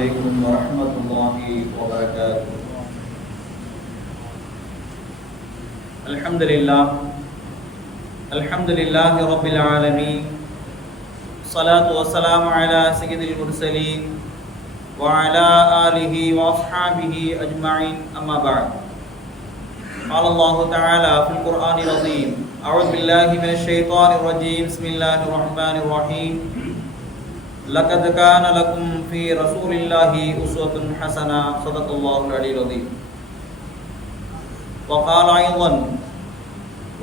عليكم ورحمة الله وبركاته. الحمد لله. الحمد لله رب العالمين. الصلاة والسلام على سيد المرسلين وعلى آله وأصحابه أجمعين. أما بعد. قال الله تعالى في القرآن العظيم أعوذ بالله من الشيطان الرجيم. بسم الله الرحمن الرحيم. لقد كان لكم في رسول الله أسوة حسنة. صدق الله العلي العظيم. وقال أيضا،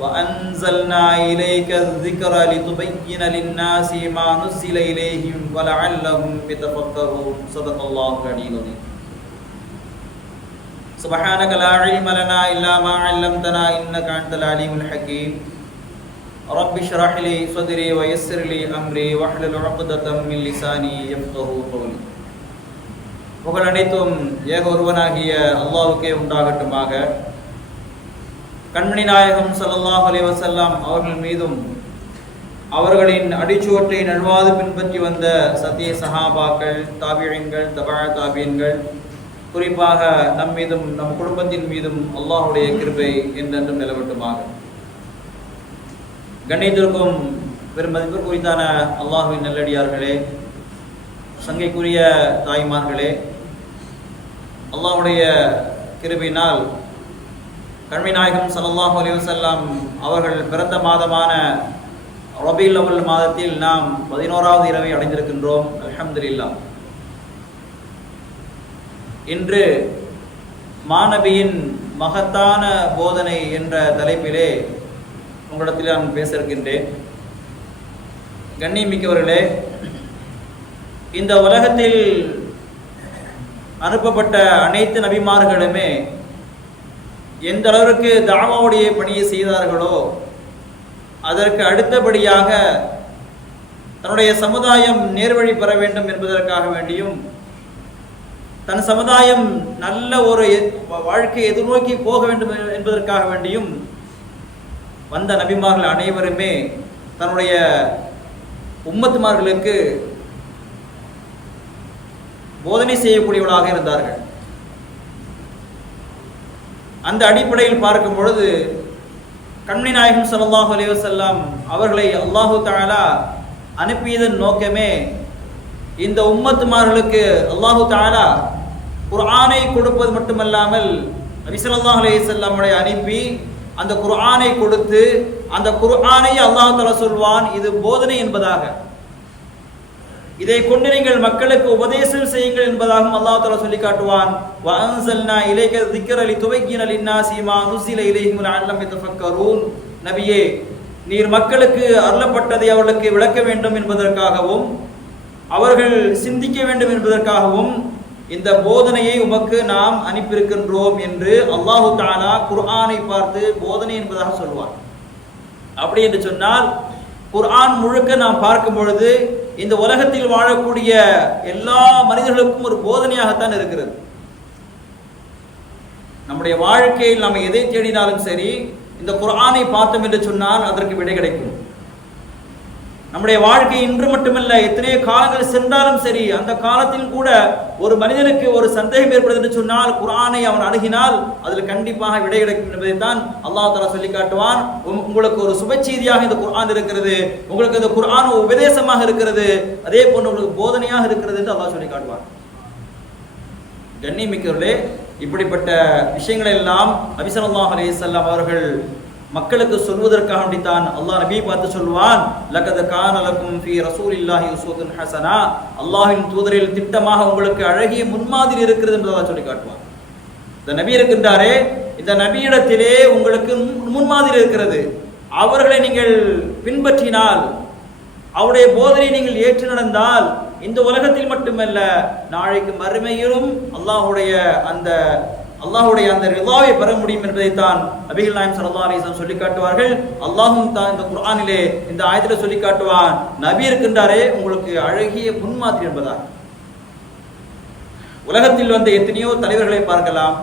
وأنزلنا إليك الذكر لتبين للناس ما نزل إليهم ولعلهم يتفكرون. صدق الله العلي العظيم. سبحانك لا علم لنا إلا ما علمتنا إنك أنت العليم الحكيم. رب اشرح لي صدري ويسر لي أمري واحلل عقدة من لساني يفقه قولي புகழ் அனைத்தும் ஏக ஒருவனாகிய அல்லாஹ்வுக்கே உண்டாகட்டுமாக கண்மணி நாயகம் ஸல்லல்லாஹு அலைஹி வஸல்லம் அவர்கள் மீதும் அவர்களின் அடிச்சுவற்றை நல்வாது பின்பற்றி வந்த சத்திய சஹாபாக்கள் தாபியங்கள் தபா தாபியன்கள் குறிப்பாக நம் மீதும் நம் குடும்பத்தின் மீதும் அல்லாஹுடைய கிருபை என்றென்றும் நிலவட்டுமாக கண்ணியத்திற்கும் பெரும் குறித்தான அல்லாஹுவின் நல்லடியார்களே சங்கைக்குரிய தாய்மார்களே அல்லாஹுடைய கிருபினால் கண்மை நாயகம் சல்லல்லாஹு அலைஹி அவர்கள் பிறந்த மாதமான ரபீல் அவ்வல் மாதத்தில் நாம் பதினோராவது இரவை அடைந்திருக்கின்றோம். அல்ஹம்துலில்லாஹ். இன்று மாணவியின் மகத்தான போதனை என்ற தலைப்பிலே உங்களிடத்தில் நான் பேச இருக்கின்றேன் கண்ணியமிக்கவர்களே இந்த உலகத்தில் அனுப்பப்பட்ட அனைத்து நபிமார்களுமே எந்த அளவிற்கு தாமாவுடைய பணியை செய்தார்களோ அதற்கு அடுத்தபடியாக தன்னுடைய சமுதாயம் நேர்வழி பெற வேண்டும் என்பதற்காக வேண்டியும் தன் சமுதாயம் நல்ல ஒரு வாழ்க்கை எதிர்நோக்கி போக வேண்டும் என்பதற்காக வேண்டியும் வந்த நபிமார்கள் அனைவருமே தன்னுடைய உம்மத்துமார்களுக்கு போதனை செய்யக்கூடியவர்களாக இருந்தார்கள். அந்த அடிப்படையில் பார்க்கும் பொழுது கண்மணி நாயகம் சல்லாஹ் அலிவசல்லாம் அவர்களை அல்லாஹு தாலா அனுப்பியதன் நோக்கமே இந்த உம்மத்துமார்களுக்கு அல்லாஹு தாலா குர்ஆனை கொடுப்பது மட்டுமல்லாமல் நபிசல்லாஹ் அலி சொல்லாமுடைய அனுப்பி அந்த குர்ஆனை கொடுத்து அந்த குர்ஆனை அல்லாஹ் தாலா சொல்வான் இது போதனை என்பதாக. இதை கொண்டு நீங்கள் மக்களுக்கு உபதேசம் செய்யுங்கள் என்பதாகவும் அல்லாஹ் தாலா சொல்லி காட்டுவான். வஅன்சல்னா இலைக திக்ர லிதுபையின லின்னாசி மா நுஸில இலைஹிம் லஅல்லம் யதஃபக்கரூன். நபியே நீர் மக்களுக்கு அருளப்பட்டதை அவர்களுக்கு விளக்க வேண்டும் என்பதற்காகவும் அவர்கள் சிந்திக்க வேண்டும் என்பதற்காகவும் இந்த போதனையை உமக்கு நாம் அனுப்பியிருக்கின்றோம் என்று அல்லாஹு தாலா குர்ஆனை பார்த்து போதனை என்பதாக சொல்வார். அப்படி என்று சொன்னால் குர்ஆன் முழுக்க நாம் பார்க்கும் பொழுது இந்த உலகத்தில் வாழக்கூடிய எல்லா மனிதர்களுக்கும் ஒரு போதனையாகத்தான் இருக்கிறது. நம்முடைய வாழ்க்கையில் நாம் எதை தேடினாலும் சரி இந்த குர்ஆனை பார்த்தோம் என்று சொன்னால் அதற்கு விடை கிடைக்கும். நம்முடைய வாழ்க்கை இன்று மட்டுமல்ல எத்தனையோ காலங்கள் சென்றாலும் சரி அந்த காலத்தில் கூட ஒரு மனிதனுக்கு ஒரு சந்தேகம் ஏற்படுது என்று சொன்னால் குரானை அவன் அணுகினால் அதில் கண்டிப்பாக விடை கிடைக்கும் என்பதைத்தான் அல்லாஹ் தலா சொல்லி காட்டுவான். உங்களுக்கு ஒரு சுப செய்தியாக இந்த குர்ஆன் இருக்கிறது உங்களுக்கு இந்த குரான் உபதேசமாக இருக்கிறது அதே போன்று உங்களுக்கு போதனையாக இருக்கிறது என்று அல்லாஹ் சொல்லி காட்டுவான். கண்ணிமிக்கவர்களே இப்படிப்பட்ட விஷயங்களை எல்லாம் நபிசல்லாஹ் அலையம் அவர்கள் மக்களுக்கு சொல்வதற்காக வேண்டித்தான் அல்லாஹ் நபி பார்த்து சொல்வான் லகத கானலக்கும் ஃபி ரசூலில்லாஹி உஸ்வத்துன் ஹசனா. அல்லாஹின் தூதரில் திட்டமாக உங்களுக்கு அழகிய முன்மாதிரி இருக்கிறது என்று சொல்லி காட்டுவான். இந்த நபி இருக்கின்றாரே இந்த நபியிடத்திலே உங்களுக்கு முன்மாதிரி இருக்கிறது. அவர்களை நீங்கள் பின்பற்றினால் அவருடைய போதனை நீங்கள் ஏற்று நடந்தால் இந்த உலகத்தில் மட்டுமல்ல நாளைக்கு மறுமையிலும் அல்லாஹுடைய அந்த அல்லாஹுடைய அந்த ரிலாவை பெற முடியும் என்பதைத்தான் நபிகள் நாயம் சல்லா அலிஸ்லாம் சொல்லி காட்டுவார்கள். அல்லாஹும் தான் இந்த குரானிலே இந்த ஆயத்தில் சொல்லி காட்டுவான் நபி இருக்கின்றாரே உங்களுக்கு அழகிய முன்மாதிரி என்பதாக. உலகத்தில் வந்த எத்தனையோ தலைவர்களை பார்க்கலாம்.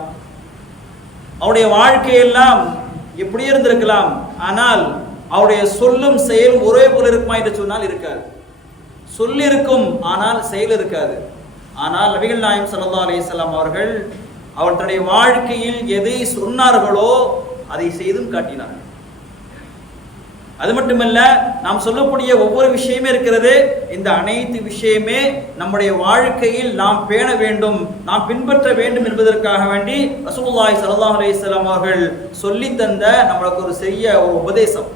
அவருடைய வாழ்க்கையெல்லாம் எப்படி இருந்திருக்கலாம். ஆனால் அவருடைய சொல்லும் செயலும் ஒரே போல இருக்குமா என்று சொன்னால் இருக்காது. சொல் இருக்கும் ஆனால் செயல் இருக்காது. ஆனால் நபிகள் நாயம் சல்லா அலிஸ்லாம் அவர்கள் அவர் தன்னுடைய வாழ்க்கையில் எதை சொன்னார்களோ அதை செய்தும் காட்டினார்கள் அது மட்டுமல்ல நாம் சொல்லக்கூடிய ஒவ்வொரு விஷயமே இருக்கிறது. இந்த அனைத்து விஷயமே நம்முடைய வாழ்க்கையில் நாம் பேண வேண்டும் நாம் பின்பற்ற வேண்டும் என்பதற்காக வேண்டி ரசூல்லாய் சல்லா அலிஸ்லாம் அவர்கள் சொல்லி தந்த நம்மளுக்கு ஒரு சிறிய ஒரு உபதேசம்.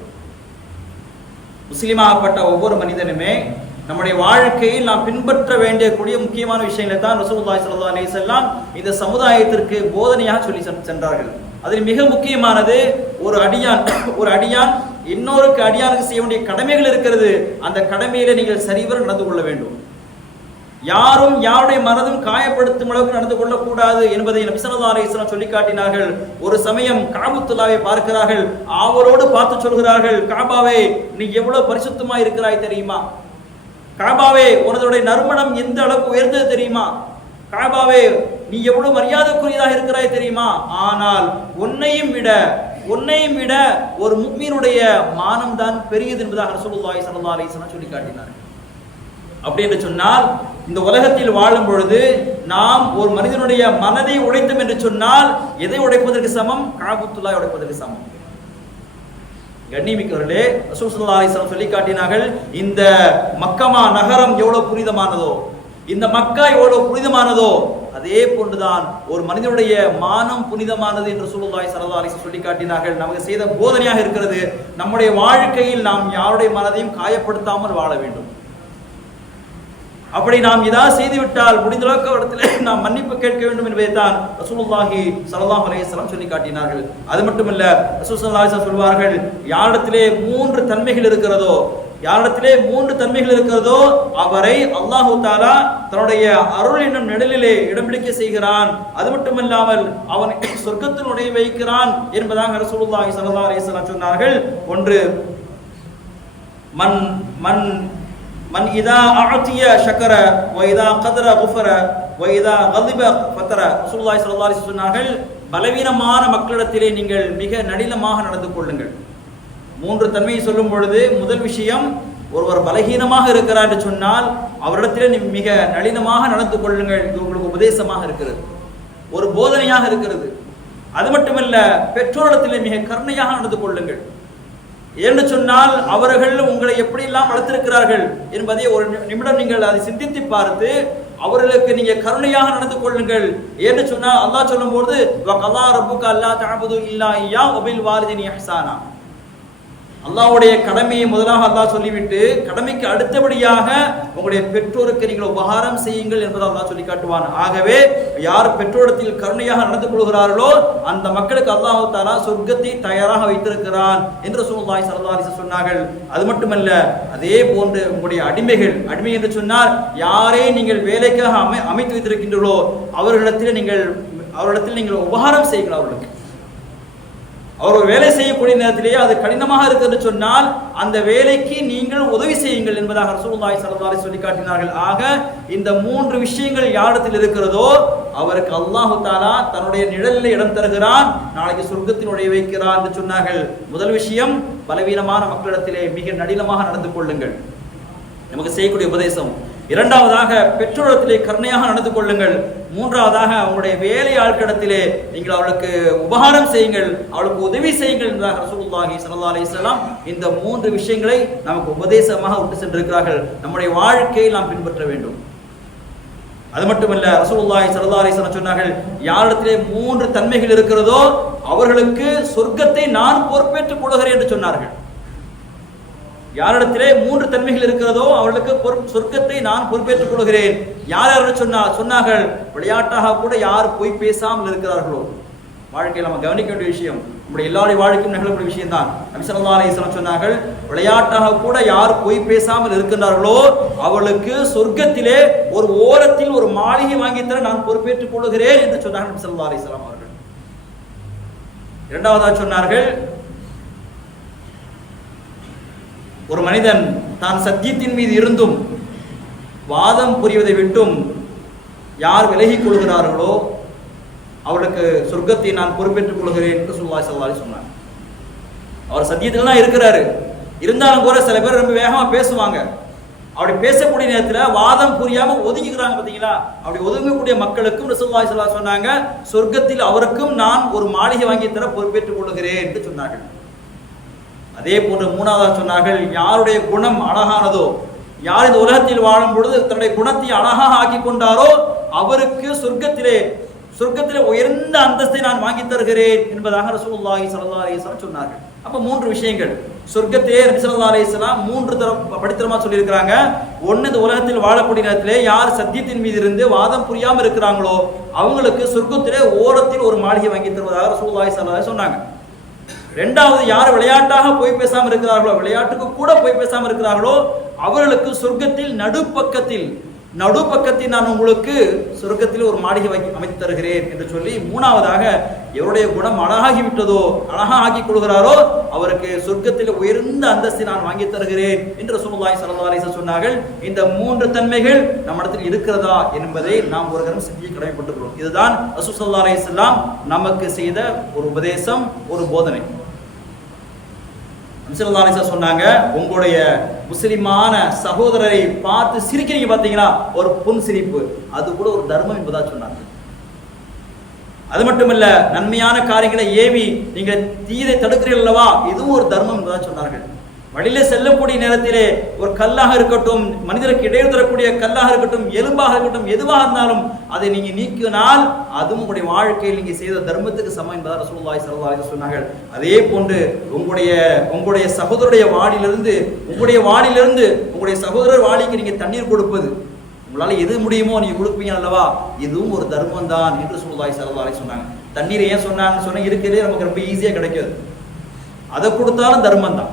முஸ்லீமாகப்பட்ட ஒவ்வொரு மனிதனுமே நம்முடைய வாழ்க்கையில் நாம் பின்பற்ற வேண்டிய கூடிய முக்கியமான விஷயங்களை தான் ரசூலுல்லாஹி ஸல்லல்லாஹு அலைஹி வஸல்லம் இந்த சமுதாயத்திற்கு போதனையாக சொல்லி சென்றார்கள். அதில் மிக முக்கியமானது ஒரு அடியான் ஒரு அடியான் இன்னொருக்கு அடியானுக்கு செய்ய வேண்டிய கடமைகள் இருக்கிறது. அந்த கடமையில நீங்கள் சரிவர நடந்து கொள்ள வேண்டும். யாரும் யாருடைய மனதும் காயப்படுத்தும் அளவுக்கு நடந்து கொள்ளக்கூடாது என்பதை நபி ஸல்லல்லாஹு சொல்லி காட்டினார்கள். ஒரு சமயம் காபுத்துல்லாவை பார்க்கிறார்கள். அவரோடு பார்த்து சொல்கிறார்கள் காபாவே நீ எவ்வளவு பரிசுத்தமா இருக்கிறாய் தெரியுமா? காபாவே உனதுடைய நறுமணம் எந்த அளவுக்கு உயர்ந்தது தெரியுமா? காபாவே நீ எவ்வளவு மரியாதைக்குரியதாக இருக்கிறாய் தெரியுமா? ஆனால் உன்னையும் விட உன்னையும் விட ஒரு முக்மீனுடைய மானம் தான் பெரியது என்பதாக ரசூலுல்லாஹி ஸல்லல்லாஹு அலைஹி வஸல்லம் சொல்லி காட்டினார் அப்படி என்று சொன்னால் இந்த உலகத்தில் வாழும் பொழுது நாம் ஒரு மனிதனுடைய மனதை உடைத்தோம் என்று சொன்னால் எதை உடைப்பதற்கு சமம்? காபுத்துல்லாய் உடைப்பதற்கு சமம். கண்ணிமிக்கவர்களே ரசூல் ஸல்லல்லாஹு சொல்லி காட்டினார்கள் இந்த மக்கமா நகரம் எவ்வளவு புனிதமானதோ இந்த மக்கா எவ்வளவு புனிதமானதோ அதே போன்றுதான் ஒரு மனிதனுடைய மானம் புனிதமானது என்று ரசூலுல்லாஹி ஸல்லல்லாஹு அலைஹி சொல்லி காட்டினார்கள் நமக்கு செய்த போதனையாக இருக்கிறது நம்முடைய வாழ்க்கையில் நாம் யாருடைய மனதையும் காயப்படுத்தாமல் வாழ வேண்டும். அப்படி நாம் ஏதாவது செய்துவிட்டால் முடிந்தளவுக்கு இடத்துல நாம் மன்னிப்பு கேட்க வேண்டும் என்பதை தான் ரசூலுல்லாஹி ஸல்லல்லாஹு அலையம் சொல்லி காட்டினார்கள் அது மட்டுமல்ல ரசூல் சொல்வார்கள் யாரிடத்திலே மூன்று தன்மைகள் இருக்கிறதோ யாரிடத்திலே மூன்று தன்மைகள் இருக்கிறதோ அவரை அல்லாஹு தாலா தன்னுடைய அருள் என்னும் நிழலிலே இடம் பிடிக்க செய்கிறான். அது மட்டுமல்லாமல் அவன் சொர்க்கத்தில் நுழைய வைக்கிறான் என்பதாக ரசூலுல்லாஹி ஸல்லல்லாஹு அலையம் சொன்னார்கள். ஒன்று மண் மண் மன் இதா அஅதிய ஷக்கர ஒய்தா கதர குஃபர ஒய்தா இதா பத்தர ஃபத்தர ரசூலுல்லாஹி சொன்னார்கள் பலவீனமான மக்களிடத்திலே நீங்கள் மிக நடிலமாக நடந்து கொள்ளுங்கள். மூன்று தன்மையை சொல்லும் பொழுது முதல் விஷயம் ஒருவர் பலகீனமாக இருக்கிறார் என்று சொன்னால் அவரிடத்திலே மிக நளினமாக நடந்து கொள்ளுங்கள் இது உங்களுக்கு உபதேசமாக இருக்கிறது. ஒரு போதனையாக இருக்கிறது. அது மட்டுமல்ல பெற்றோரிடத்திலே மிக கருணையாக நடந்து கொள்ளுங்கள். ஏன்னு சொன்னால் அவர்கள் உங்களை எப்படியெல்லாம் வளர்த்திருக்கிறார்கள் என்பதை ஒரு நிமிடம் நீங்கள் அதை சிந்தித்து பார்த்து அவர்களுக்கு நீங்க கருணையாக நடந்து கொள்ளுங்கள் ஏன்னு சொன்னால் அல்லாஹ் சொல்லும்போது அல்லா ரப்புக அல்லா தஅபுது இல்லா இய்யா வபில் வாலிதினி இஹ்சானா அல்லாவுடைய கடமையை முதலாக அல்லாஹ் சொல்லிவிட்டு கடமைக்கு அடுத்தபடியாக உங்களுடைய பெற்றோருக்கு நீங்கள் உபகாரம் செய்யுங்கள் என்பதை அல்லாஹ் சொல்லி காட்டுவான் ஆகவே யார் பெற்றோரிடத்தில் கருணையாக நடந்து கொள்கிறார்களோ அந்த மக்களுக்கு அல்லாஹ் தாலா சொர்க்கத்தை தயாராக வைத்திருக்கிறான் என்று ரசூலுல்லாஹி ஸல்லல்லாஹு சொன்னார்கள். அது மட்டுமல்ல அதே போன்று உங்களுடைய அடிமைகள் அடிமை என்று சொன்னால் யாரை நீங்கள் வேலைக்காக அமை அமைத்து வைத்திருக்கின்றீர்களோ அவர்களிடத்தில் நீங்கள் அவர்களிடத்தில் நீங்கள் உபகாரம் செய்யுங்கள் அவர்களுக்கு. அவர் ஒரு வேலை செய்யக்கூடிய நேரத்திலேயே அது கடினமாக இருக்கிறது சொன்னால் அந்த வேலைக்கு நீங்கள் உதவி செய்யுங்கள் என்பதாக ரசூலுல்லாஹி ஸல்லல்லாஹு சொல்லி காட்டினார்கள் ஆக இந்த மூன்று விஷயங்கள் யாரிடத்தில் இருக்கிறதோ அவருக்கு அல்லாஹு தாலா தன்னுடைய நிழலில் இடம் தருகிறான் நாளைக்கு சொர்க்கத்தினுடைய வைக்கிறான் என்று சொன்னார்கள். முதல் விஷயம் பலவீனமான மக்களிடத்திலே மிக நடினமாக நடந்து கொள்ளுங்கள். நமக்கு செய்யக்கூடிய உபதேசம் இரண்டாவதாக பெற்றோரிடத்திலே கருணையாக நடந்து கொள்ளுங்கள். மூன்றாவதாக அவங்களுடைய வேலை ஆட்களிடத்திலே நீங்கள் அவளுக்கு உபகாரம் செய்யுங்கள். அவளுக்கு உதவி செய்யுங்கள் என்பதாக ரசூலுல்லாஹி சல்லா அலைஹி இந்த மூன்று விஷயங்களை நமக்கு உபதேசமாக விட்டு சென்றிருக்கிறார்கள். நம்முடைய வாழ்க்கையை நாம் பின்பற்ற வேண்டும். அது மட்டுமல்ல ரசூலுல்லாஹி சல்லா அலைஹி சொன்னார்கள் யாரிடத்திலே மூன்று தன்மைகள் இருக்கிறதோ அவர்களுக்கு சொர்க்கத்தை நான் பொறுப்பேற்றுக் கொள்கிறேன் என்று சொன்னார்கள். யாரிடத்திலே மூன்று தன்மைகள் இருக்கிறதோ அவர்களுக்கு பொறுப்- சொர்க்கத்தை நான் பொறுப்பேற்றுக் கொள்கிறேன். யார் யார் சொன்னா சொன்னார்கள்? விளையாட்டாக கூட யார் பொய் பேசாமல் இருக்கிறார்களோ? வாழ்க்கையில் நம்ம கவனிக்க வேண்டிய விஷயம் நம்முடைய எல்லாருடைய வாழ்க்கையும் நிகழக்கூடிய விஷயம் தான் நபி ஸல்லல்லாஹு சொன்னார்கள் விளையாட்டாக கூட யார் பொய் பேசாமல் இருக்கின்றார்களோ அவளுக்கு சொர்க்கத்திலே ஒரு ஓரத்தில் ஒரு மாளிகை வாங்கி தர நான் பொறுப்பேற்றுக் கொள்கிறேன் என்று சொன்னார்கள் நபி அவர்கள். இரண்டாவதாக சொன்னார்கள் ஒரு மனிதன் தான் சத்தியத்தின் மீது இருந்தும் வாதம் புரிவதை விட்டும் யார் விலகிக் கொள்கிறார்களோ அவளுக்கு சொர்க்கத்தை நான் பொறுப்பேற்றுக் கொள்கிறேன் என்று சொல்லுவாய் சல்லாரி சொன்னார். அவர் சத்தியத்தில் தான் இருக்கிறாரு. இருந்தாலும் கூட சில பேர் ரொம்ப வேகமாக பேசுவாங்க. அப்படி பேசக்கூடிய நேரத்தில் வாதம் புரியாமல் ஒதுங்கிக்கிறாங்க பார்த்தீங்களா அப்படி ஒதுங்கக்கூடிய மக்களுக்கும் ரசூலுல்லாஹி ஸல்லல்லாஹு சொன்னாங்க சொர்க்கத்தில் அவருக்கும் நான் ஒரு மாளிகை வாங்கி தர பொறுப்பேற்றுக் கொள்கிறேன் என்று சொன்னார்கள். அதே போன்று மூணாவதாக சொன்னார்கள் யாருடைய குணம் அழகானதோ யார் இந்த உலகத்தில் வாழும் பொழுது தன்னுடைய குணத்தை அழகாக ஆக்கி கொண்டாரோ அவருக்கு சொர்க்கத்திலே சொர்க்கத்திலே உயர்ந்த அந்தஸ்தை நான் வாங்கி தருகிறேன் என்பதாக ரசூல்லாஹி சல்லா அலிஸ்லாம் சொன்னார்கள். அப்ப மூன்று விஷயங்கள். சொர்க்கத்திலே நபி அலிஸ்லாம் மூன்று தரம் படித்தரமா சொல்லியிருக்கிறாங்க. ஒன்னு இந்த உலகத்தில் வாழக்கூடிய நேரத்திலே யார் சத்தியத்தின் மீது இருந்து வாதம் புரியாமல் இருக்கிறாங்களோ அவங்களுக்கு சொர்க்கத்திலே ஓரத்தில் ஒரு மாளிகை வாங்கி தருவதாக ரசூல்லாஹி சல்லா சொன்னாங்க. ரெண்டாவது யார் விளையாட்டாக போய் பேசாமல் இருக்கிறார்களோ விளையாட்டுக்கு கூட போய் பேசாமல் இருக்கிறார்களோ அவர்களுக்கு சொர்க்கத்தில் நடுப்பக்கத்தில் நடுப்பக்கத்தில் நான் உங்களுக்கு சொர்க்கத்தில் ஒரு மாளிகை வைக்க அமைத்து தருகிறேன் என்று சொல்லி மூணாவதாக எவருடைய குணம் அழகாகி விட்டதோ அழகா ஆக்கி கொள்கிறாரோ அவருக்கு சொர்க்கத்தில் உயர்ந்த அந்தஸ்தை நான் வாங்கி தருகிறேன் என்று ரசூலுல்லாஹி ஸல்லல்லாஹு சொன்னார்கள். இந்த மூன்று தன்மைகள் நம்மிடத்தில் இருக்கிறதா என்பதை நாம் ஒரு கரம் சிந்திய கடமைப்பட்டுக்கிறோம் இதுதான் அசு ஸல்லல்லாஹு அலைஹி நமக்கு செய்த ஒரு உபதேசம் ஒரு போதனை. நபிசல்லா சொன்னாங்க உங்களுடைய முஸ்லிமான சகோதரரை பார்த்து சிரிக்கிறீங்க பாத்தீங்களா ஒரு புன் சிரிப்பு. அது கூட ஒரு தர்மம் என்பதா சொன்னாங்க. அது மட்டுமல்ல நன்மையான காரியங்களை ஏவி நீங்கள் தீதை தடுக்கிறீர்கள் அல்லவா? இதுவும் ஒரு தர்மம் என்பதா சொன்னார்கள். வழியில செல்லக்கூடிய நேரத்திலே ஒரு கல்லாக இருக்கட்டும் மனிதருக்கு இடையில் தரக்கூடிய கல்லாக இருக்கட்டும் எலும்பாக இருக்கட்டும் எதுவாக இருந்தாலும் அதை நீங்க நீக்கினால் அதுவும் உங்களுடைய வாழ்க்கையில் நீங்க செய்த தர்மத்துக்கு சமம் என்பதாக ரசூல்லாய் ஸல்லல்லாஹு சொன்னார்கள். அதே போன்று உங்களுடைய உங்களுடைய சகோதரருடைய வாளிலிருந்து உங்களுடைய வாளிலிருந்து உங்களுடைய சகோதரர் வாளிக்கு நீங்க தண்ணீர் கொடுப்பது உங்களால எது முடியுமோ நீங்க கொடுப்பீங்க அல்லவா? இதுவும் ஒரு தர்மம் தான் என்று ரசூலுல்லாஹி ஸல்லல்லாஹு சொன்னாங்க. தண்ணீர் ஏன் சொன்னாங்கன்னு சொன்னா இருக்கிறதே நமக்கு ரொம்ப ஈஸியா கிடைக்காது. அதை கொடுத்தாலும் தர்மம் தான்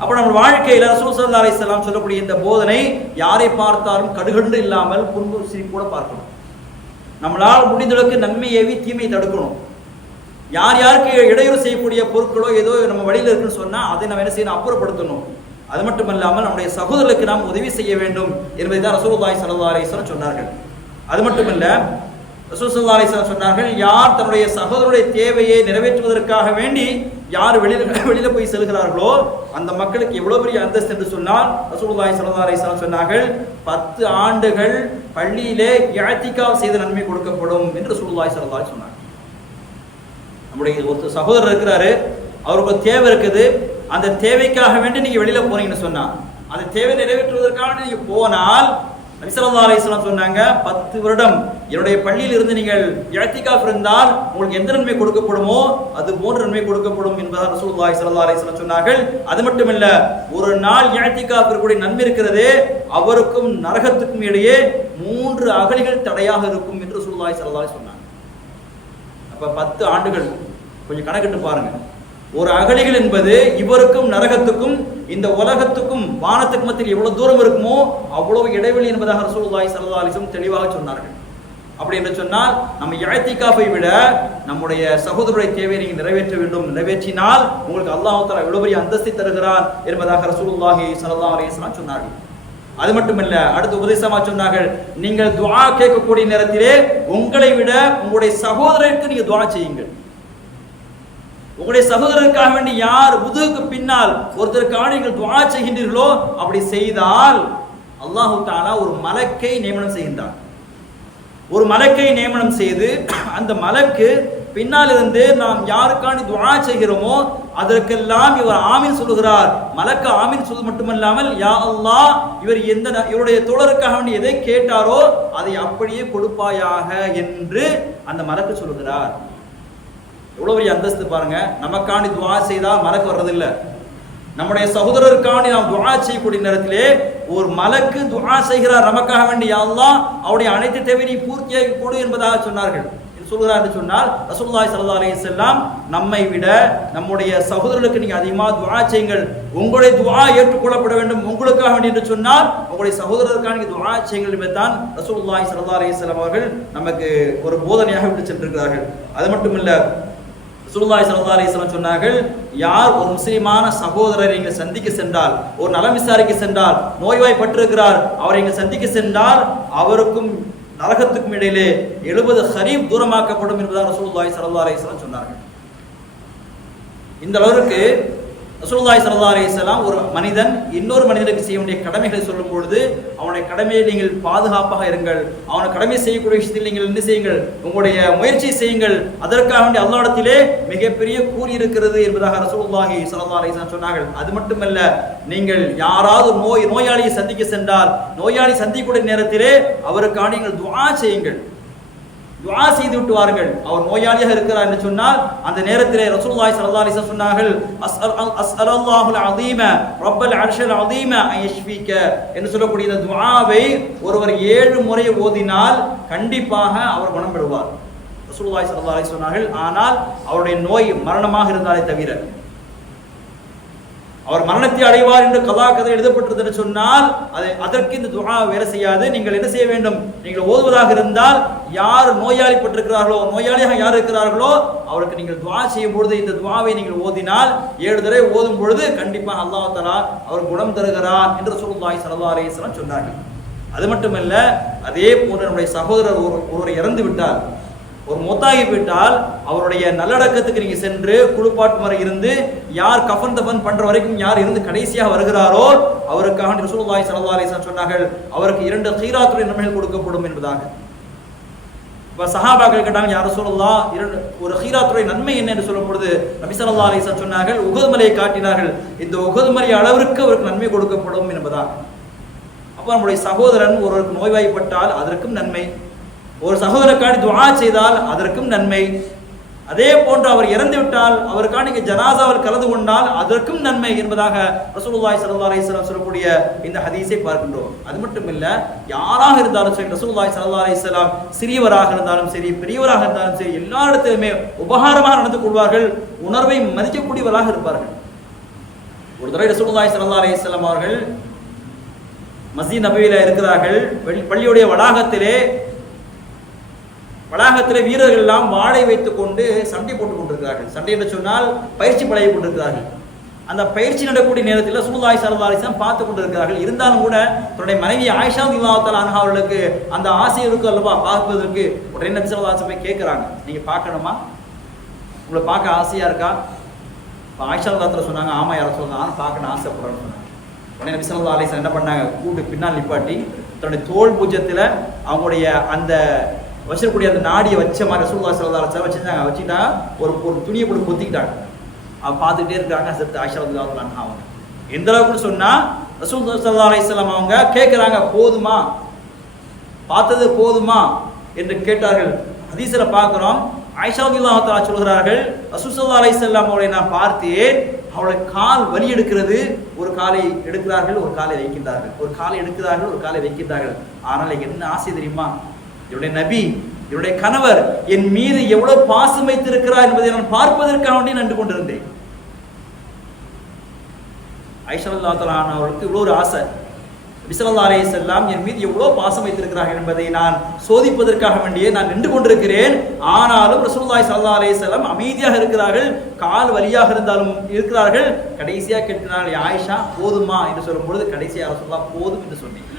அப்ப நம்ம வாழ்க்கையில ரசூல் சல்லா அலிஸ்லாம் சொல்லக்கூடிய இந்த போதனை யாரை பார்த்தாலும் கடுகண்டு இல்லாமல் புன்பு சிரிப்போட பார்க்கணும். நம்மளால் முடிந்தளவுக்கு நன்மை ஏவி தீமையை தடுக்கணும். யார் யாருக்கு இடையூறு செய்யக்கூடிய பொருட்களோ ஏதோ நம்ம வழியில் இருக்குன்னு சொன்னால் அதை நம்ம என்ன செய்யணும்? அப்புறப்படுத்தணும். அது மட்டும் இல்லாமல் நம்முடைய சகோதரருக்கு நாம் உதவி செய்ய வேண்டும் என்பதை தான் ரசூல்லாய் ஸல்லல்லாஹு சொன்னார்கள். அது மட்டும் இல்லை ரசூசல்லா அலிஸ்லாம் சொன்னார்கள் யார் தன்னுடைய சகோதரருடைய தேவையை நிறைவேற்றுவதற்காக வேண்டி யார் வெளியில் வெளியில் போய் செல்கிறார்களோ அந்த மக்களுக்கு எவ்வளோ பெரிய அந்தஸ்து என்று சொன்னால் ரசூலுல்லாஹி சல்லா அலிஸ்லாம் சொன்னார்கள் பத்து ஆண்டுகள் பள்ளியிலே இஅ்திகாஃப் செய்த நன்மை கொடுக்கப்படும் என்று ரசூலுல்லாஹி சல்லா சொன்னாங்க நம்முடைய ஒரு சகோதரர் இருக்கிறாரு அவருக்கு ஒரு தேவை இருக்குது அந்த தேவைக்காக வேண்டி நீங்கள் வெளியில் போறீங்கன்னு சொன்னால் அந்த தேவை நிறைவேற்றுவதற்காக நீங்கள் போனால் நபிசல்லா அலிஸ்லாம் சொன்னாங்க பத்து வருடம் என்னுடைய பள்ளியில் இருந்து நீங்கள் இழத்திகாஃப் இருந்தால் உங்களுக்கு எந்த நன்மை கொடுக்கப்படுமோ அது போன்ற நன்மை கொடுக்கப்படும் என்பதாக ரசூலுல்லாஹி சல்லா அலிஸ்லாம் சொன்னார்கள். அது மட்டுமல்ல ஒரு நாள் இழத்திகாஃப் இருக்கக்கூடிய நன்மை இருக்கிறதே அவருக்கும் நரகத்துக்கும் இடையே மூன்று அகலிகள் தடையாக இருக்கும் என்று ரசூலுல்லாஹி சல்லா சொன்னாங்க. அப்போ பத்து ஆண்டுகள் கொஞ்சம் கணக்கிட்டு பாருங்கள் ஒரு அகலிகள் என்பது இவருக்கும் நரகத்துக்கும் இந்த உலகத்துக்கும் வானத்துக்கு மத்தியில் எவ்வளவு தூரம் இருக்குமோ அவ்வளவு இடைவெளி என்பதாக ரசூலுல்லாஹி சல்லா அலைஹி தெளிவாக சொன்னார்கள். அப்படி என்று சொன்னால் நம்ம இழத்திக்காஃபை விட நம்முடைய சகோதரருடைய தேவையை நீங்கள் நிறைவேற்ற வேண்டும் நிறைவேற்றினால் உங்களுக்கு அல்லாஹால இவ்வளவு பெரிய அந்தஸ்தை தருகிறார் என்பதாக ரசூலுல்லாஹி சல்லா அலிஸ்லாம் சொன்னார்கள். அது மட்டுமல்ல அடுத்து உபதேசமா சொன்னார்கள் நீங்கள் துவா கேட்கக்கூடிய நேரத்திலே உங்களை விட உங்களுடைய சகோதரருக்கு நீங்க துவா செய்யுங்கள். உங்களுடைய சகோதரருக்காக வேண்டி யார் முதுகுக்கு பின்னால் ஒருத்தருக்காக நீங்கள் துவா செய்கின்றீர்களோ அப்படி செய்தால் அல்லாஹு தாலா ஒரு மலக்கை நியமனம் செய்கின்றார் ஒரு மலக்கை நியமனம் செய்து அந்த மலக்கு பின்னால் இருந்து நாம் யாருக்காண்டி துவா செய்கிறோமோ அதற்கெல்லாம் இவர் ஆமீன் சொல்லுகிறார். மலக்க ஆமீன் சொல்வது மட்டுமல்லாமல் யா அல்லாஹ் இவர் எந்த ந- இவருடைய தோழருக்காக வேண்டி எதை கேட்டாரோ அதை அப்படியே கொடுப்பாயாக என்று அந்த மலக்கு சொல்லுகிறார். எவ்வளோ பெரிய அந்தஸ்து பாருங்கள் நமக்காண்டி துவா செய்தால் மலக்கு வர்றதில்லை. நம்முடைய சகோதரருக்காண்டி நாம் துவா செய்யக்கூடிய நேரத்திலே ஒரு மலக்கு துவா செய்கிறார் நமக்காக வேண்டி. யா அவருடைய அனைத்து தேவையை நீ பூர்த்தியாக்கி கொடு என்பதாக சொன்னார்கள். என்று சொல்கிறார் என்று சொன்னால் ரசூல்லாய் சல்லா அலைஹி செல்லாம் நம்மை விட நம்முடைய சகோதரர்களுக்கு நீங்கள் அதிகமாக துவா செய்யுங்கள். உங்களுடைய துவா ஏற்றுக்கொள்ளப்பட வேண்டும் உங்களுக்காக வேண்டி என்று சொன்னால் உங்களுடைய சகோதரருக்காக நீங்க துஆ செய்யுங்கள் என்பதுதான் ரசூல்லாய் சல்லா அலைஹி செல்லம் அவர்கள் நமக்கு ஒரு போதனையாக விட்டு சென்றிருக்கிறார்கள். அது மட்டுமில்லை ரசூலுல்லாஹி ஸல்லல்லாஹு அலைஹி வஸல்லம் சொன்னார்கள் யார் ஒரு முஸ்லிமான சகோதரரை நீங்கள் சந்திக்க சென்றால் ஒரு நலம் விசாரிக்க சென்றால் நோய்வாய்ப்பட்டிருக்கிறார் அவரை நீங்கள் சந்திக்க சென்றால் அவருக்கும் நரகத்துக்கும் இடையிலே எழுபது ஹரீப் தூரமாக்கப்படும் என்பதாக ரசூலுல்லாஹி ஸல்லல்லாஹு அலைஹி வஸல்லம் சொன்னார்கள். இந்த அளவிற்கு ரசூல்லாய் ஸல்லல்லாஹு அலைஹி ஒரு மனிதன் இன்னொரு மனிதனுக்கு செய்ய வேண்டிய கடமைகளை சொல்லும் பொழுது அவனுடைய கடமையை நீங்கள் பாதுகாப்பாக இருங்கள். அவனை கடமை செய்யக்கூடிய விஷயத்தில் நீங்கள் என்ன செய்யுங்கள். உங்களுடைய முயற்சி செய்யுங்கள். அதற்காக வேண்டிய அல்லாடத்திலே மிகப்பெரிய கூறி இருக்கிறது என்பதாக ரசூல்லாஹி ஸல்லல்லாஹு அலைஹி சொன்னார்கள். அது மட்டுமல்ல நீங்கள் யாராவது நோய் நோயாளியை சந்திக்க சென்றால் நோயாளி சந்திக்கக்கூடிய நேரத்திலே அவருக்காக நீங்கள் துவா செய்யுங்கள். துவா செய்து விட்டுவார்கள் அவர் நோயாளியாக இருக்கிறார் என்று சொன்னால் அந்த நேரத்திலே ரசூல்லாய் சல்லா அலிசா சொன்னார்கள் அஸ்அல் அஸ்அலல்லாஹுல் அஸீம ரப்பல் அர்ஷல் அதீம அன் என்று சொல்லக்கூடிய இந்த துவாவை ஒருவர் ஏழு முறை ஓதினால் கண்டிப்பாக அவர் குணம் பெறுவார். ரசூல்லாய் சல்லா அலி சொன்னார்கள் ஆனால் அவருடைய நோய் மரணமாக இருந்தாலே தவிர அவர் மரணத்தை அடைவார் என்று கதா கதை எழுதப்பட்டது என்று சொன்னால் அதை அதற்கு இந்த துகா வேலை செய்யாது. நீங்கள் என்ன செய்ய வேண்டும்? நீங்கள் ஓதுவதாக இருந்தால் யார் நோயாளிப்பட்டிருக்கிறார்களோ நோயாளியாக யார் இருக்கிறார்களோ அவருக்கு நீங்கள் துவா செய்யும் பொழுது இந்த துவாவை நீங்கள் ஓதினால் ஏழு தடவை ஓதும் பொழுது கண்டிப்பாக அல்லாஹ் தலா அவர் குணம் தருகிறார் என்று ரசூலுல்லாஹி ஸல்லல்லாஹு அலைஹி சொன்னார்கள். அது மட்டுமல்ல அதே போன்று நம்முடைய சகோதரர் ஒரு ஒருவர் இறந்து விட்டார் ஒரு மொத்தாகி விட்டால் அவருடைய நல்லடக்கத்துக்கு நீங்க சென்று குழுப்பாட்டு முறை இருந்து யார் கஃபன் தஃபன் பண்ற வரைக்கும் யார் இருந்து கடைசியாக வருகிறாரோ அவருக்காக ரசூலுல்லாஹி ஸல்லல்லாஹு அலைஹி சொன்னார்கள் அவருக்கு இரண்டு கீராத்துடைய நன்மைகள் கொடுக்கப்படும் என்பதாக. இப்ப சஹாபாக்கள் கேட்டாங்க யார் சொல்லலா இரண்டு ஒரு ஹீராத்துறை நன்மை என்ன? என்று சொல்லும் பொழுது நபி ஸல்லல்லாஹு சொன்னார்கள் உகதுமலையை காட்டினார்கள். இந்த உகதுமலை அளவிற்கு அவருக்கு நன்மை கொடுக்கப்படும் என்பதாக. அப்போ நம்முடைய சகோதரன் ஒருவருக்கு நோய்வாய்ப்பட்டால் அதற்கும் நன்மை. ஒரு சகோதரக்காடி துவா செய்தால் அதற்கும் நன்மை. அதே போன்று அவர் இறந்து விட்டால் அவருக்கான ஜனாசாவில் கலந்து கொண்டால் அதற்கும் நன்மை என்பதாக ரசூலுல்லாய் சல்லா அலிஸ்லாம் சொல்லக்கூடிய இந்த ஹதீஸை பார்க்கின்றோம். அது மட்டும் இல்லை யாராக இருந்தாலும் சரி ரசூலுல்லாஹி சல்லா அலிஸ்லாம் சிறியவராக இருந்தாலும் சரி பெரியவராக இருந்தாலும் சரி எல்லா இடத்திலுமே உபகாரமாக நடந்து கொள்வார்கள் உணர்வை மதிக்கக்கூடியவராக இருப்பார்கள். ஒரு தடவை ரசூலுல்லாய் சல்லா அலிஸ்லாம் அவர்கள் மசீத் நபியில இருக்கிறார்கள் பள்ளி- பள்ளியுடைய வளாகத்திலே வளாகத்தில் வீரர்கள் எல்லாம் வாழை வைத்துக் கொண்டு சண்டை போட்டுக் கொண்டிருக்கிறார்கள். சண்டை என்று சொன்னால் பயிற்சி பழகி கொண்டிருக்கிறார்கள். அந்த பயிற்சி நடக்கக்கூடிய நேரத்தில் சுல்லாய் சரதாரிசம் பார்த்து கொண்டிருக்கிறார்கள். இருந்தாலும் கூட தன்னுடைய மனைவி ஆயிஷா தில்லாத்தல் அன்ஹா அவர்களுக்கு அந்த ஆசை இருக்கும் அல்லவா பார்ப்பதற்கு உடனே நபி சரதாசம் போய் கேட்குறாங்க. நீங்கள் பார்க்கணுமா? உங்களை பார்க்க ஆசையாக இருக்கா? இப்போ ஆயிஷா தாத்தில் சொன்னாங்க ஆமா யாரை சொல்லுங்க பார்க்கணும் ஆசைப்படுறேன்னு சொன்னாங்க. உடனே நபி ஸல்லல்லாஹு என்ன பண்ணாங்க? கூட்டு பின்னால் நிப்பாட்டி தன்னுடைய தோல் பூஜ்ஜத்தில் அவங்களுடைய அந்த வச்சிருக்கக்கூடிய அந்த நாடியை வச்ச மாதிரி ரசூலுல்லாஹி ஸல்லல்லாஹு அலைஹி வச்சுருந்தாங்க. வச்சுட்டா ஒரு ஒரு துணியை போட்டு கொத்திக்கிட்டாங்க. அவன் பார்த்துட்டே இருக்காங்க சத்து ஆயிஷா அவங்க. எந்த அளவுக்கு சொன்னா ரசூல் சல்லா அலிஸ்லாம் அவங்க கேட்குறாங்க போதுமா? பார்த்தது போதுமா? என்று கேட்டார்கள். ஹதீஸில் பார்க்கிறோம் ஆயிஷா ரலியல்லாஹு சொல்கிறார்கள் ரசூசல்லா ஸல்லல்லாஹு அவளை நான் பார்த்தேன். அவளை கால் வலி எடுக்கிறது. ஒரு காலை எடுக்கிறார்கள் ஒரு காலை வைக்கின்றார்கள். ஒரு காலை எடுக்கிறார்கள் ஒரு காலை வைக்கின்றார்கள். ஆனால் எனக்கு என்ன ஆசை தெரியுமா? என்னுடைய நபி என்னுடைய கணவர் என் மீது எவ்வளவு பாசம் வைத்திருக்கிறார் என்பதை நான் பார்ப்பதற்காக வேண்டி நின்று கொண்டிருந்தேன். ஐஷா அல்லாஹ் அவர்களுக்கு இவ்வளோ ஒரு ஆசை. விசலல்லா அலைஹி செல்லாம் என் மீது எவ்வளோ பாசம் வைத்திருக்கிறார்கள் என்பதை நான் சோதிப்பதற்காக வேண்டியே நான் நின்று கொண்டிருக்கிறேன். ஆனாலும் ரசூல்லாய் சல்லா அலே செல்லாம் அமைதியாக இருக்கிறார்கள் கால் வலியாக இருந்தாலும் இருக்கிறார்கள். கடைசியாக கேட்டினார்கள் ஆயிஷா போதுமா என்று சொல்லும் பொழுது கடைசியாக ரசூலுல்லாஹ் போதும் என்று சொன்னேன்.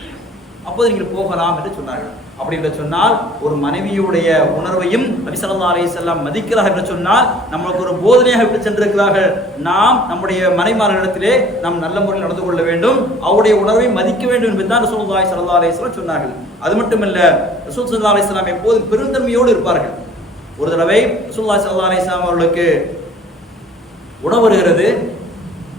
அப்போது நீங்கள் போகலாம் என்று சொன்னார்கள். அப்படி என்று சொன்னால் ஒரு மனைவியுடைய உணர்வையும் நபிசல்லா ஸல்லல்லாஹு அலைஹி மதிக்கிறார்கள் என்று சொன்னால் நம்மளுக்கு ஒரு போதனையாக விட்டு சென்றிருக்கிறார்கள். நாம் நம்முடைய மனைமார்களிடத்திலே நாம் நல்ல முறையில் நடந்து கொள்ள வேண்டும் அவருடைய உணர்வை மதிக்க வேண்டும் என்பதுதான் ரசூலுல்லாஹி ஸல்லல்லாஹு அலைஹி வஸல்லம் சொன்னார்கள். அது மட்டுமல்ல ரசூல் சல்லா அலைஹி வஸல்லம் எப்போதும் பெருந்தன்மையோடு இருப்பார்கள். ஒரு தடவை ரசூலுல்லாஹி சல்லா அலைஹி அவர்களுக்கு உணவு வருகிறது.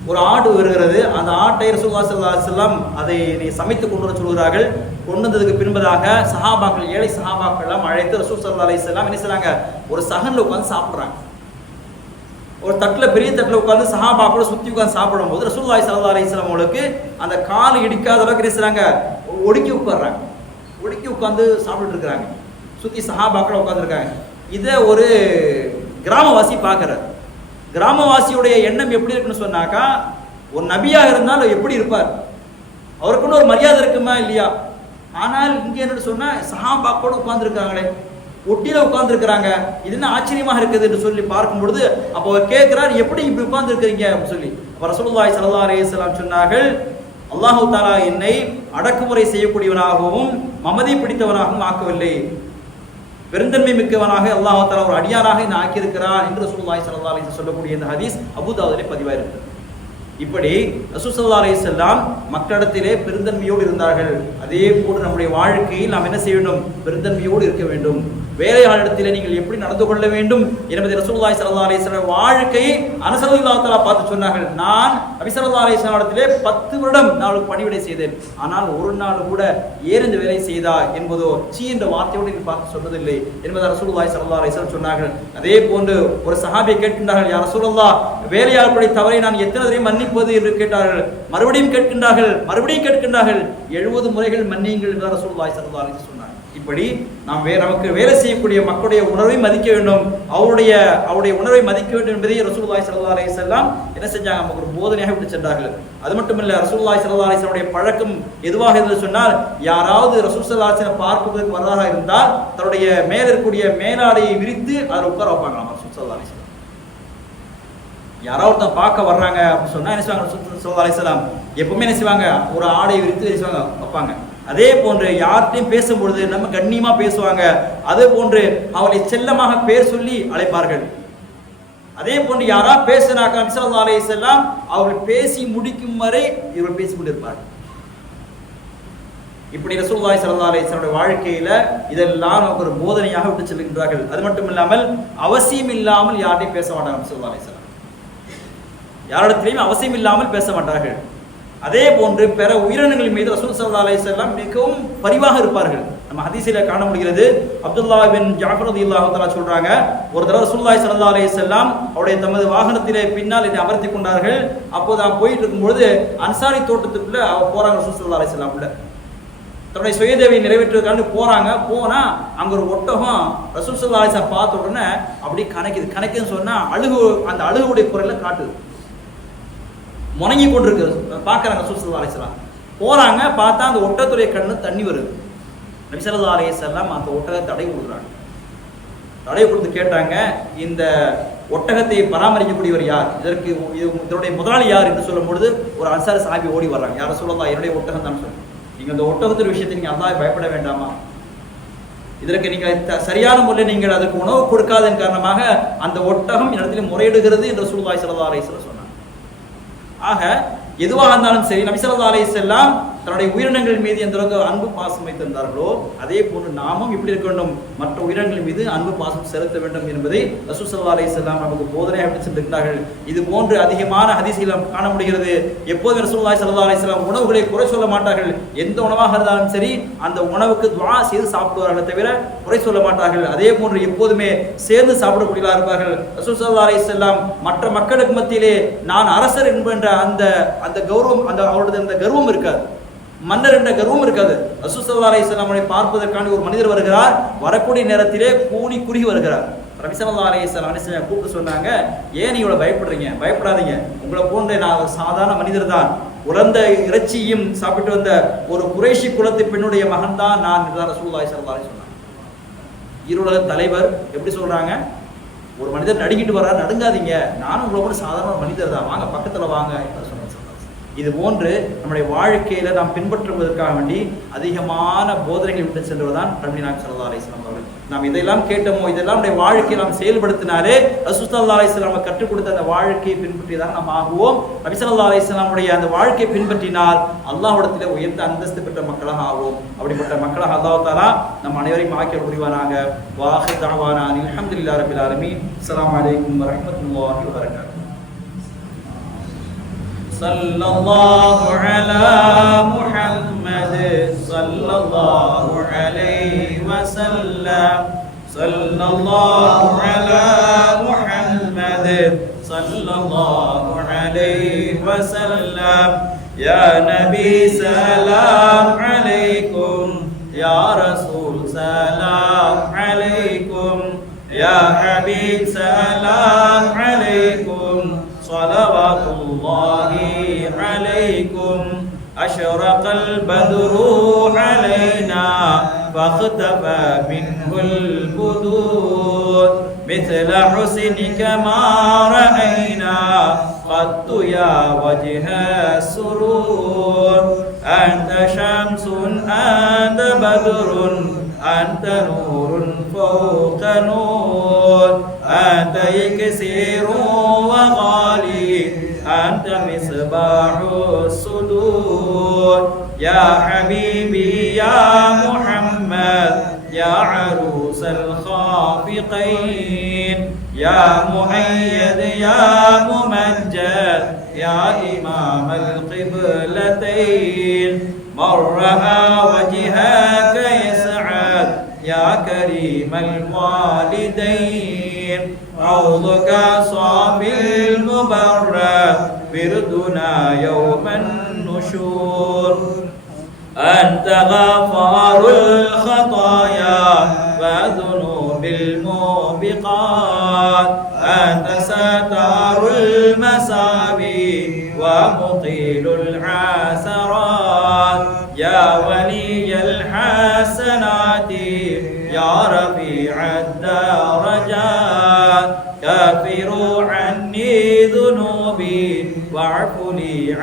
ஒரு ஆடு வருகிறது. அந்த ஆட்டை ரசூல்லாசல்லாம் அதை நீ சமைத்து கொண்டு வர சொல்கிறார்கள். கொண்டு வந்ததுக்கு பின்பதாக சஹாபாக்கள் ஏழை சஹாபாக்கள் எல்லாம் அழைத்து ரசூல் சல்லா அலைஹி என்ன செய்றாங்க? ஒரு சகனில் உட்காந்து சாப்பிடுறாங்க. ஒரு தட்டில் பெரிய தட்டில் உட்காந்து சஹாபாக்களோட சுற்றி உட்காந்து சாப்பிடும்போது போது ரசூல்லாய் சல்லா வஸல்லம் அவங்களுக்கு அந்த கால் இடிக்காத அளவுக்கு என்ன செய்றாங்க? ஒடுக்கி உட்கார்றாங்க. ஒடுக்கி உட்காந்து சாப்பிட்டுட்டு இருக்கிறாங்க. சுற்றி சஹாபாக்கள் உட்காந்துருக்காங்க இதை ஒரு கிராமவாசி பார்க்குறாரு. கிராமவாசியுடைய எண்ணம் எப்படி இருக்குன்னு சொன்னாக்கா ஒரு நபியாக இருந்தால் எப்படி இருப்பார்? அவருக்குன்னு ஒரு மரியாதை இருக்குமா இல்லையா? ஆனால் இங்கே என்ன சொன்னால் சஹாபாக்கோடு உட்கார்ந்துருக்காங்களே ஒட்டியில் உட்கார்ந்துருக்கிறாங்க. இது என்ன ஆச்சரியமாக இருக்குது என்று சொல்லி பார்க்கும் பொழுது அப்போ அவர் கேட்குறார் எப்படி இப்படி உட்கார்ந்துருக்கிறீங்க? அப்படின்னு சொல்லி. அப்போ ரசூலுல்லாய் ஸல்லல்லாஹு அலைஹி சொன்னார்கள் அல்லாஹு தாலா என்னை அடக்குமுறை செய்யக்கூடியவனாகவும் மமதை பிடித்தவனாகவும் ஆக்கவில்லை. பெருந்தன்மை மிக்கவனாக அல்லாஹால ஒரு அடியாராக என்ன ஆக்கியிருக்கிறார் என்று ரசூலுல்லாஹி ஸல்லல்லாஹு அலைஹி சொல்லக்கூடிய இந்த ஹதீஸ் அபூதாவுதிலே பதிவாயிருக்கிறது. இப்படி ரசூசல்லா அலைஹிஸ்ஸலாம் மக்களிடத்திலே பெருந்தன்மையோடு இருந்தார்கள். அதே போன்று நம்முடைய வாழ்க்கையில் நாம் என்ன செய்ய வேண்டும்? பெருந்தன்மையோடு இருக்க வேண்டும். வேலையாளிடத்திலே நீங்கள் எப்படி நடந்து கொள்ள வேண்டும்? என்பதை ரசூல்லாய் சல்லா அலைஹி வாழ்க்கையை அனசல்லாஹு பார்த்து சொன்னார்கள். நான் அபிசல்லா ஸல்லல்லாஹு இடத்திலே 10 வருடம் நான் பணிவிடை செய்தேன். ஆனால் ஒரு நாள் கூட ஏன் வேலை செய்தா என்பதோ சீ என்ற வார்த்தையோடு நீ பார்த்து சொன்னதில்லை என்பதை ரசூல்லாய் சல்லா அலைஹி சொன்னார்கள். அதே போன்று ஒரு சஹாபியை கேட்கின்றார்கள் யார் ரசூல்லா வேலையாளர்களுடைய தவறை நான் எத்தனை மன்னி மன்னிப்பது என்று கேட்டார்கள். மறுபடியும் கேட்கின்றார்கள் மறுபடியும் கேட்கின்றார்கள். எழுபது முறைகள் மன்னியுங்கள் என்று ரசூலுல்லாஹி ஸல்லல்லாஹு அலைஹி சொன்னார் இப்படி நாம் வே நமக்கு வேலை செய்யக்கூடிய மக்களுடைய உணர்வை மதிக்க வேண்டும். அவருடைய அவருடைய உணர்வை மதிக்க வேண்டும் என்பதை ரசூல்லாய் சல்லா அலி செல்லாம் என்ன செஞ்சாங்க? நமக்கு ஒரு போதனையாக விட்டு சென்றார்கள். அது மட்டுமல்ல ரசூலுல்லாஹி ஸல்லல்லாஹு அலைஹி பழக்கம் எதுவாக இருந்து சொன்னால் யாராவது ரசூல் ஸல்லல்லாஹு பார்ப்பதற்கு வரதாக இருந்தால் தன்னுடைய மேல இருக்கக்கூடிய மேலாடையை விரித்து அதில் உட்கார வைப்பாங்களாம் ரசூல் சல்லா அலைஹி யாராவது ஒருத்தன் பார்க்க வர்றாங்க அப்படின்னு சொன்னா என்ன செய்வாங்க? ரசூல் ஸல்லல்லாஹு எப்பவுமே என்ன செய்வாங்க? ஒரு ஆடையை விரித்து என்ன செய்வாங்க? வைப்பாங்க. அதே போன்று யார்கிட்டையும் பேசும்பொழுது நம்ம கண்ணியமா பேசுவாங்க. அதே போன்று அவளை செல்லமாக பேர் சொல்லி அழைப்பார்கள். அதே போன்று யாரா பேசுனாக்க நபிசல்லா அலைஹி செல்லாம் அவர்கள் பேசி முடிக்கும் வரை இவர்கள் பேசிக் கொண்டிருப்பார்கள். இப்படி ரசூலுல்லாஹி ஸல்லல்லாஹு வாழ்க்கையில இதெல்லாம் நமக்கு ஒரு போதனையாக விட்டு செல்கின்றார்கள். அது மட்டும் இல்லாமல் அவசியம் இல்லாமல் யார்ட்டையும் பேச மாட்டாங்க ரசூலுல்லாஹி அலைஹி யாரிடத்திலையும் அவசியம் இல்லாமல் பேச மாட்டார்கள் அதே போன்று பிற உயிரினங்களின் மீது ரசூல் சல்லா செல்லாம் மிகவும் பரிவாக இருப்பார்கள். நம்ம ஹதீஸில காண முடிகிறது. அப்துல்லா பின் ஜாஃபர் ரலியல்லாஹு சொல்றாங்க ஒரு தடவை ரசூல்லாய் சல்லா அலைஹி செல்லாம் அவருடைய தமது வாகனத்திலே பின்னால் என்னை அமர்த்தி கொண்டார்கள். அப்போது நான் போயிட்டு இருக்கும்பொழுது அன்சாரி தோட்டத்துக்குள்ள அவர் போறாங்க ரசூல் சல்லா அலைஹி செல்லாம் உள்ள. தன்னுடைய சுயதேவியை நிறைவேற்றுவதற்காக போறாங்க. போனா அங்க ஒரு ஒட்டகம் ரசூல் சல்லா அலிசா பார்த்த உடனே அப்படியே கணக்குது. கணக்குன்னு சொன்னா அழுகு அந்த அழுகுடைய குரல்ல காட்டுது. முணங்கி கொண்டிருக்கு பார்க்குறாங்க சுசல்லா அலிஸ்லாம் போகிறாங்க பார்த்தா அந்த ஒட்டத்துடைய கண்ணு தண்ணி வருது. நபிசல்லா அலிசல்லாம் அந்த ஒட்டகத்தை தடை கொடுக்குறாங்க. தடை கொடுத்து கேட்டாங்க இந்த ஒட்டகத்தை பராமரிக்கக்கூடியவர் யார்? இதற்கு இது- இதனுடைய முதலாளி யார் என்று சொல்லும் பொழுது ஒரு அன்சார சாபி ஓடி வர்றாங்க. யாரை சொல்லலாம் என்னுடைய ஒட்டகம் தான் சொல்லி நீங்கள் இந்த ஒட்டகத்தின் விஷயத்தை நீங்கள் அல்லாஹ் பயப்பட வேண்டாமா? இதற்கு நீங்கள் சரியான முறையில் நீங்கள் அதுக்கு உணவு கொடுக்காதன் காரணமாக அந்த ஒட்டகம் இடத்துல முறையிடுகிறது என்று சூழ்நாய் சல்லா அலிஸ்லாம் ஆக எதுவாக இருந்தாலும் சரி நபிசல்லா ஸல்லல்லாஹு செல்லாம் தன்னுடைய உயிரினங்கள் மீது எந்த அளவுக்கு அன்பு பாசம் வைத்திருந்தார்களோ அதே போன்று நாமும் இப்படி இருக்க வேண்டும். மற்ற உயிரினங்கள் மீது அன்பு பாசம் செலுத்த வேண்டும் என்பதை ரசூசல்லா ஸல்லல்லாஹு அலைஹி நமக்கு போதனை அப்படி சென்றிருக்கிறார்கள் இது போன்று அதிகமான ஹதீஸ்களை காண முடிகிறது. எப்போதும் ரசூலுல்லாஹி சல்லா அலைஹி வஸல்லம் உணவுகளை குறை சொல்ல மாட்டார்கள். எந்த உணவாக இருந்தாலும் சரி அந்த உணவுக்கு துவா செய்து சாப்பிடுவார்கள் தவிர குறை சொல்ல மாட்டார்கள். அதே போன்று எப்போதுமே சேர்ந்து சாப்பிடக்கூடியதாக இருப்பார்கள். ரசூசல்லா ஸல்லல்லாஹு அலைஹி மற்ற மக்களுக்கு மத்தியிலே நான் அரசர் என்கின்ற அந்த அந்த கௌரவம் அந்த அவருடைய அந்த கர்வம் இருக்காது. மன்னர் என்ற கர்வம் இருக்காது. ரசூல் ஸல்லல்லாஹு அலைஹி பார்ப்பதற்கான ஒரு மனிதர் வருகிறார். வரக்கூடிய நேரத்திலே கூனி குறுகி வருகிறார். ரபி ஸல்லல்லாஹு கூப்பிட்டு சொன்னாங்க ஏன் நீ இவ்வளவு பயப்படுறீங்க? பயப்படாதீங்க. உங்களை போன்ற நான் ஒரு சாதாரண மனிதர் தான். உலர்ந்த இறைச்சியும் சாப்பிட்டு வந்த ஒரு குறைஷி குலத்து பெண்ணுடைய மகன் தான் நான் என்றார் ரசூலுல்லாஹி ஸல்லல்லாஹு அலைஹி வஸல்லம் தலைவர் எப்படி சொல்றாங்க? ஒரு மனிதர் நடுங்கிட்டு வர்றாரு. நடுங்காதீங்க. நானும் உங்களை கூட சாதாரண மனிதர் தான். வாங்க பக்கத்துல வாங்க என்று சொன்னார் ஸல்லல்லாஹு அலைஹி வஸல்லம். இது போன்று நம்முடைய வாழ்க்கையில நாம் பின்பற்றுவதற்காக வேண்டி அதிகமான போதனைகள் விட்டு செல்வதுதான் நபி நாயகம் ஸல்லல்லாஹு அலைஹி அவர்கள். நாம் இதெல்லாம் கேட்டோமோ இதெல்லாம் நம்முடைய வாழ்க்கையை நாம் செயல்படுத்தினாலே ரசூல் ஸல்லல்லாஹு கற்றுக் கொடுத்த அந்த வாழ்க்கையை பின்பற்றியதாக நாம் ஆகுவோம். நபி ஸல்லல்லாஹு அலைஹி அந்த வாழ்க்கையை பின்பற்றினால் அல்லாஹிடத்தில் உயர்ந்த அந்தஸ்து பெற்ற மக்களாக ஆகும் அப்படிப்பட்ட மக்களாக அல்லாஹாலா நம் அனைவரையும் ஆக்கிய புரிவானாக. வாஹி தாவானா அலமதுல்லா ரபில் ஆலமீன். அஸ்ஸலாமு வலைக்கம் வரஹ்மத்துல்லாஹி வரகாத்து صلى الله على محمد صلى الله عليه وسلم. صلى الله على محمد صلى الله عليه وسلم. يا نبي سلام عليكم يا رسول سلام عليكم. يا حبيب سلام عليكم. عليكم. أشرق البدر علينا فاختفى منه البدور. مثل حسنك ما رأينا قد يا وجه السرور أنت شمس أنت بدر أنت نور فوق نور. أنت يكسير وغالي أنت مصباح مصباح الصدور. يا حبيبي يا محمد يا عروس الخافقين. يا مؤيد يا ممجد يا إمام القبلتين. رأى وجهك يسعد يا كريم الوالدين. عوضك صافي المبرد بردنا يوم النشور. أنت غفار الخطايا وذنوب الموبقات أنت ستار المساوي ومطيل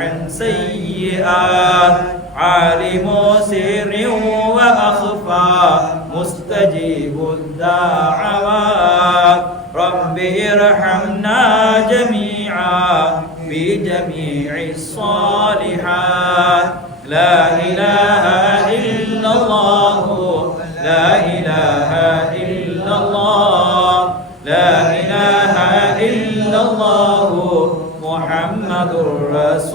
عن سيئات. عالم سر وأخفى مستجيب الدعوات رب ارحمنا جميعا بجميع الصالحات. لا إله إلا الله لا إله إلا الله لا إله إلا الله محمد رسول